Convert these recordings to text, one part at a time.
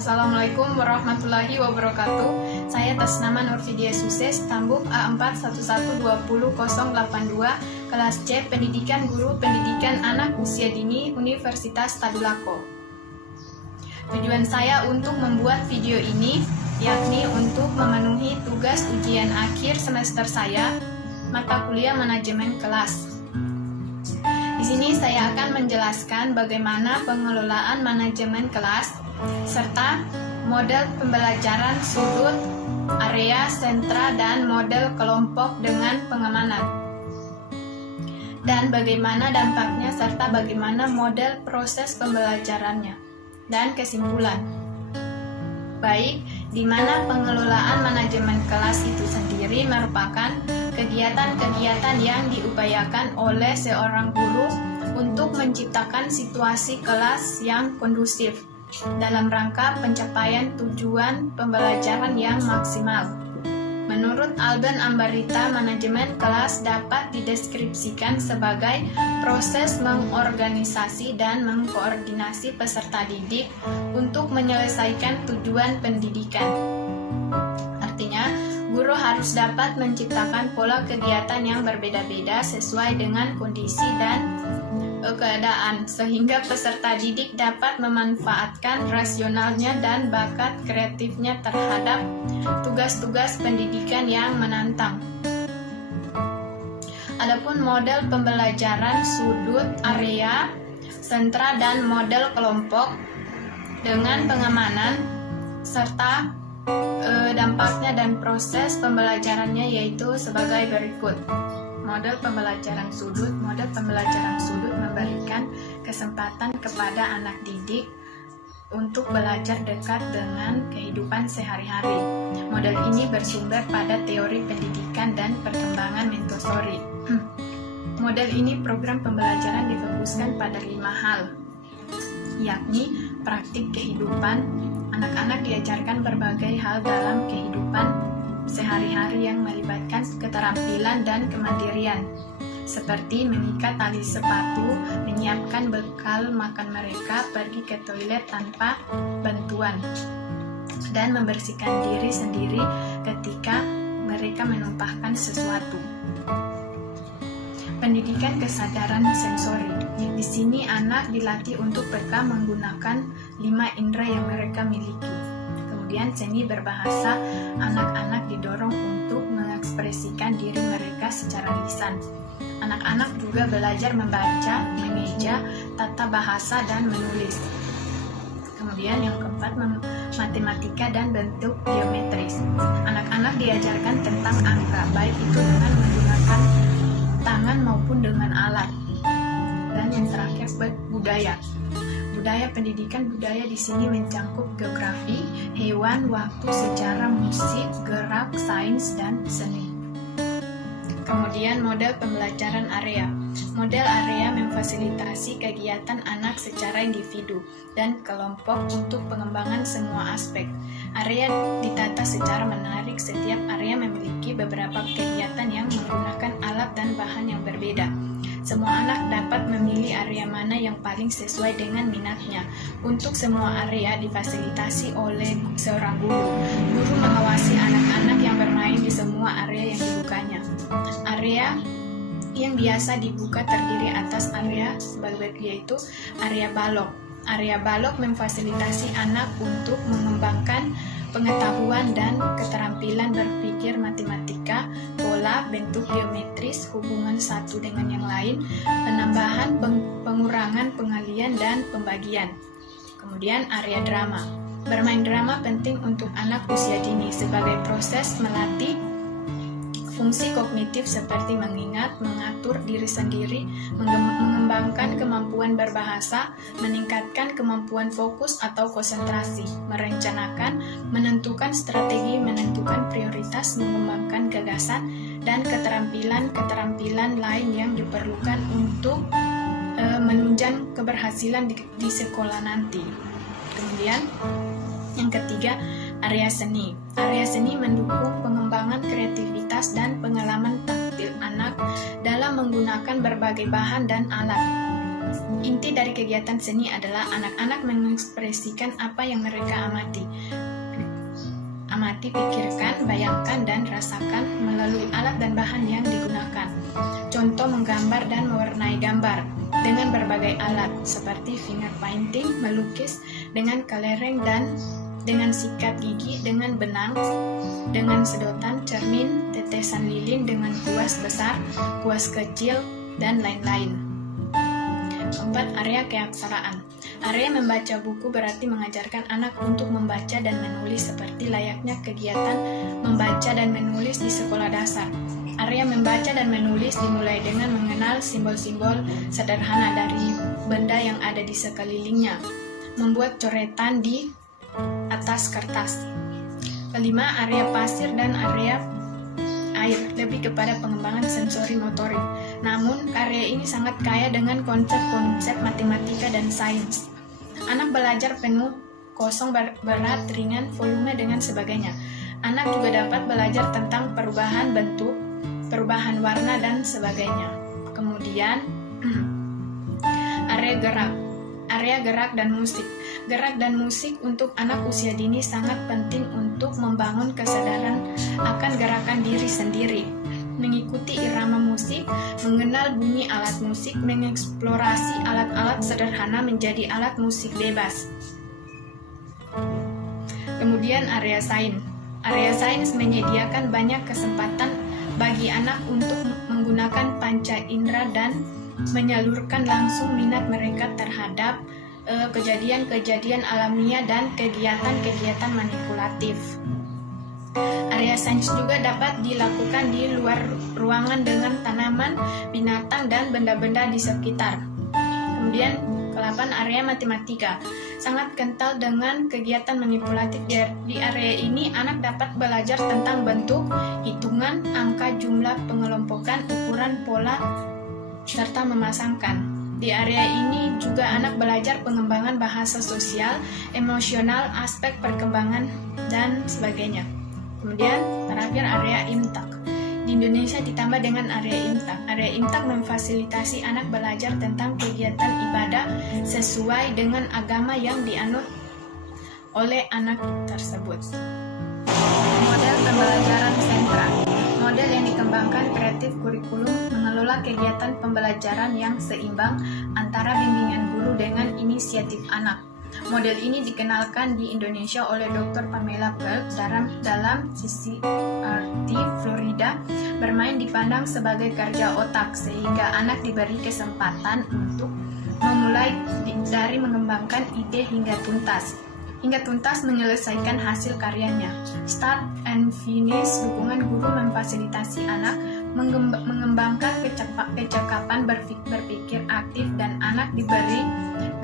Assalamualaikum warahmatullahi wabarakatuh. Saya atas nama Nurfidia Suses, Tambuk A41208082, kelas C, Pendidikan Guru Pendidikan Anak Usia Dini, Universitas Tadulako. Tujuan saya untuk membuat video ini yakni untuk memenuhi tugas ujian akhir semester saya, mata kuliah manajemen kelas. Di sini saya akan menjelaskan bagaimana pengelolaan manajemen kelas serta model pembelajaran sudut, area, sentra, dan model kelompok dengan pengamanan, dan bagaimana dampaknya serta bagaimana model proses pembelajarannya, dan kesimpulan. Baik, di mana pengelolaan manajemen kelas itu sendiri merupakan kegiatan-kegiatan yang diupayakan oleh seorang guru untuk menciptakan situasi kelas yang kondusif dalam rangka pencapaian tujuan pembelajaran yang maksimal. Menurut Alben Ambarita, manajemen kelas dapat dideskripsikan sebagai proses mengorganisasi dan mengkoordinasi peserta didik untuk menyelesaikan tujuan pendidikan. Artinya, guru harus dapat menciptakan pola kegiatan yang berbeda-beda sesuai dengan kondisi dan keadaan, sehingga peserta didik dapat memanfaatkan rasionalnya dan bakat kreatifnya terhadap tugas-tugas pendidikan yang menantang. Adapun model pembelajaran sudut, area, sentra, dan model kelompok dengan pengamanan serta dampaknya dan proses pembelajarannya yaitu sebagai berikut. Model pembelajaran sudut memberikan kesempatan kepada anak didik untuk belajar dekat dengan kehidupan sehari-hari. Model ini bersumber pada teori pendidikan dan perkembangan Montessori. Model ini program pembelajaran difokuskan pada 5 hal, yakni praktik kehidupan. Anak-anak diajarkan berbagai hal dalam kehidupan sehari-hari yang melibatkan keterampilan dan kemandirian, seperti mengikat tali sepatu, menyiapkan bekal makan mereka, pergi ke toilet tanpa bantuan, dan membersihkan diri sendiri ketika mereka menumpahkan sesuatu. Pendidikan kesadaran sensori. Di sini anak dilatih untuk peka menggunakan 5 indera yang mereka miliki. Kemudian seni berbahasa, anak-anak didorong untuk mengekspresikan diri mereka secara lisan. Anak-anak juga belajar membaca, mengeja, tata bahasa, dan menulis. Kemudian yang keempat, matematika dan bentuk geometris. Anak-anak diajarkan tentang angka, baik itu dengan menggunakan tangan maupun dengan alat. Dan yang terakhir, budaya. Budaya pendidikan budaya di sini mencakup geografi, hewan, waktu, sejarah, musik, gerak, sains, dan seni. Kemudian model pembelajaran area. Model area memfasilitasi kegiatan anak secara individu dan kelompok untuk pengembangan semua aspek. Area ditata secara menarik, setiap area memiliki beberapa kegiatan yang menggunakan alat dan bahan yang berbeda. Semua anak dapat memilih area mana yang paling sesuai dengan minatnya. Untuk semua area difasilitasi oleh seorang guru. Guru mengawasi anak-anak yang bermain di semua area yang dibukanya. Area yang biasa dibuka terdiri atas area sebagai yaitu area balok. Area balok memfasilitasi anak untuk mengembangkan pengetahuan dan keterampilan berpikir matematika, pola, bentuk geometris, hubungan satu dengan yang lain, penambahan, pengurangan, pengalian, dan pembagian. Kemudian area drama. Bermain drama penting untuk anak usia dini sebagai proses melatih fungsi kognitif seperti mengingat, mengatur diri sendiri, mengembangkan kemampuan berbahasa, meningkatkan kemampuan fokus atau konsentrasi, merencanakan, menentukan strategi, menentukan prioritas, mengembangkan gagasan, dan keterampilan-keterampilan lain yang diperlukan untuk menunjang keberhasilan di sekolah nanti. Kemudian yang ketiga, area seni. Area seni mendukung pengembangan kreativitas dan pengalaman taktil anak dalam menggunakan berbagai bahan dan alat. Inti dari kegiatan seni adalah anak-anak mengekspresikan apa yang mereka amati, pikirkan, bayangkan, dan rasakan melalui alat dan bahan yang digunakan. Contoh menggambar dan mewarnai gambar dengan berbagai alat seperti finger painting, melukis dengan kelereng dan dengan sikat gigi, dengan benang, dengan sedotan, cermin, tetesan lilin, dengan kuas besar, kuas kecil, dan lain-lain. 4. Area keaksaraan. Area membaca buku berarti mengajarkan anak untuk membaca dan menulis seperti layaknya kegiatan membaca dan menulis di sekolah dasar. Area membaca dan menulis dimulai dengan mengenal simbol-simbol sederhana dari benda yang ada di sekelilingnya, membuat coretan di atas kertas. 5. Area pasir dan area air, lebih kepada pengembangan sensori motorik. Namun, area ini sangat kaya dengan konsep-konsep matematika dan sains. Anak belajar penuh, kosong, berat, ringan, volume, dengan sebagainya. Anak juga dapat belajar tentang perubahan bentuk, perubahan warna, dan sebagainya. Kemudian, area gerak. Area gerak dan musik. Gerak dan musik untuk anak usia dini sangat penting untuk membangun kesadaran akan gerakan diri sendiri, mengikuti irama musik, mengenal bunyi alat musik, mengeksplorasi alat-alat sederhana menjadi alat musik bebas. Kemudian area sains. Area sains menyediakan banyak kesempatan bagi anak untuk menggunakan panca indera dan menyalurkan langsung minat mereka terhadap kejadian-kejadian alamiah dan kegiatan-kegiatan manipulatif. Area sains juga dapat dilakukan di luar ruangan dengan tanaman, binatang, dan benda-benda di sekitar. Kemudian ke-8, area matematika. Sangat kental dengan kegiatan manipulatif. Di area ini anak dapat belajar tentang bentuk, hitungan, angka, jumlah, pengelompokan, ukuran, pola, serta memasangkan. Di area ini juga anak belajar pengembangan bahasa sosial, emosional, aspek perkembangan, dan sebagainya. Kemudian terakhir area imtak. Di Indonesia ditambah dengan area imtak. Area imtak memfasilitasi anak belajar tentang kegiatan ibadah sesuai dengan agama yang dianut oleh anak tersebut. Model pembelajaran sentra. Model yang dikembangkan kreatif kurikulum mengelola kegiatan pembelajaran yang seimbang antara bimbingan guru dengan inisiatif anak. Model ini dikenalkan di Indonesia oleh Dr. Pamela Pearl dalam CCRT Florida. Bermain dipandang sebagai kerja otak, sehingga anak diberi kesempatan untuk memulai dari mengembangkan ide hingga tuntas menyelesaikan hasil karyanya. Start and finish, dukungan guru memfasilitasi anak mengembangkan kecakapan berpikir aktif, dan anak diberi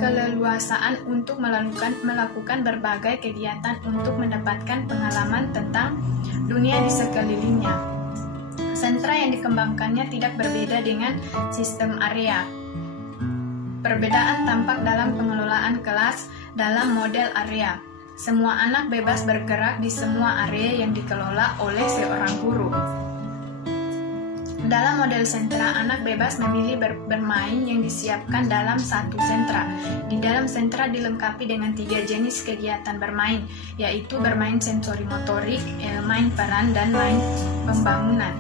keleluasaan untuk melakukan berbagai kegiatan untuk mendapatkan pengalaman tentang dunia di sekelilingnya. Sentra yang dikembangkannya tidak berbeda dengan sistem area. Perbedaan tampak dalam pengelolaan kelas dalam model area. Semua anak bebas bergerak di semua area yang dikelola oleh seorang guru. Dalam model sentra, anak bebas memilih bermain yang disiapkan dalam satu sentra. Di dalam sentra dilengkapi dengan 3 jenis kegiatan bermain, yaitu bermain sensori motorik, main peran, dan main pembangunan.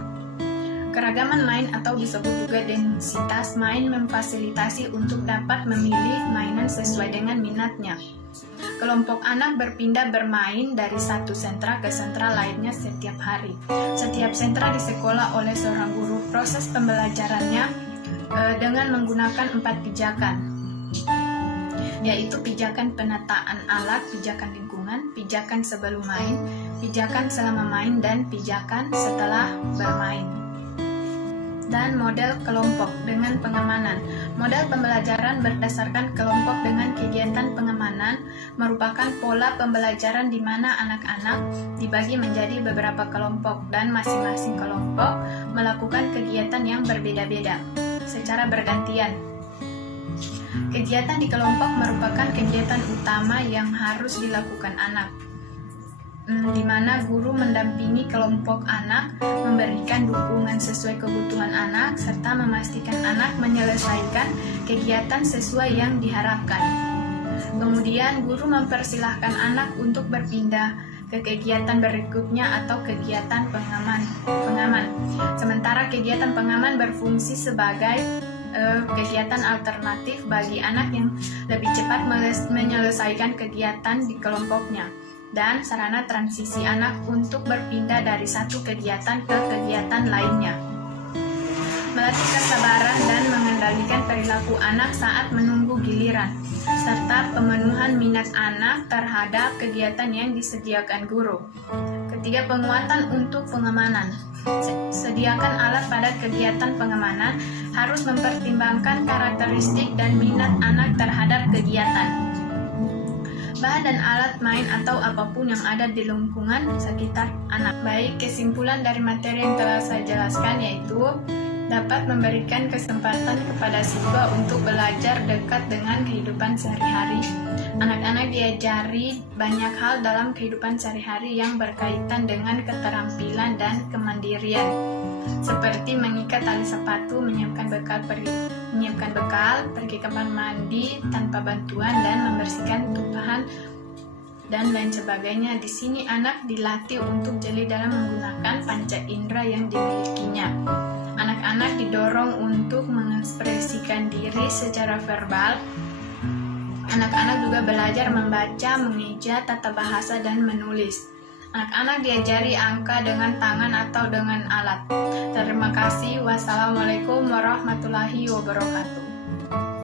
Keragaman main atau disebut juga densitas main memfasilitasi untuk dapat memilih mainan sesuai dengan minatnya. Kelompok anak berpindah bermain dari satu sentra ke sentra lainnya setiap hari. Setiap sentra disekolah oleh seorang guru. Proses pembelajarannya dengan menggunakan 4 pijakan, yaitu pijakan penataan alat, pijakan lingkungan, pijakan sebelum main, pijakan selama main, dan pijakan setelah bermain. Dan model kelompok dengan pengamanan. Model pembelajaran berdasarkan kelompok dengan kegiatan pengamanan merupakan pola pembelajaran di mana anak-anak dibagi menjadi beberapa kelompok dan masing-masing kelompok melakukan kegiatan yang berbeda-beda secara bergantian. Kegiatan di kelompok merupakan kegiatan utama yang harus dilakukan anak. di mana guru mendampingi kelompok anak, memberikan dukungan sesuai kebutuhan anak, serta memastikan anak menyelesaikan kegiatan sesuai yang diharapkan. Kemudian guru mempersilahkan anak untuk berpindah ke kegiatan berikutnya atau kegiatan pengaman. Sementara kegiatan pengaman berfungsi sebagai kegiatan alternatif bagi anak yang lebih cepat menyelesaikan kegiatan di kelompoknya, dan sarana transisi anak untuk berpindah dari satu kegiatan ke kegiatan lainnya. Melatih kesabaran dan mengendalikan perilaku anak saat menunggu giliran, serta pemenuhan minat anak terhadap kegiatan yang disediakan guru. Ketiga, penguatan untuk pengamanan. Sediakan alat pada kegiatan pengamanan, harus mempertimbangkan karakteristik dan minat anak terhadap kegiatan. Bahan dan alat main atau apapun yang ada di lingkungan sekitar anak. Baik, kesimpulan dari materi yang telah saya jelaskan yaitu dapat memberikan kesempatan kepada siswa untuk belajar dekat dengan kehidupan sehari-hari. Anak-anak diajari banyak hal dalam kehidupan sehari-hari yang berkaitan dengan keterampilan dan kemandirian, seperti mengikat tali sepatu, menyiapkan bekal, pergi kamar mandi tanpa bantuan, dan membersihkan tumpahan dan lain sebagainya. Di sini anak dilatih untuk jeli dalam menggunakan panca indera yang dimilikinya. Anak-anak didorong untuk mengekspresikan diri secara verbal. Anak-anak juga belajar membaca, mengeja, tata bahasa, dan menulis. Anak-anak diajari angka dengan tangan atau dengan alat. Terima kasih. Wassalamualaikum warahmatullahi wabarakatuh.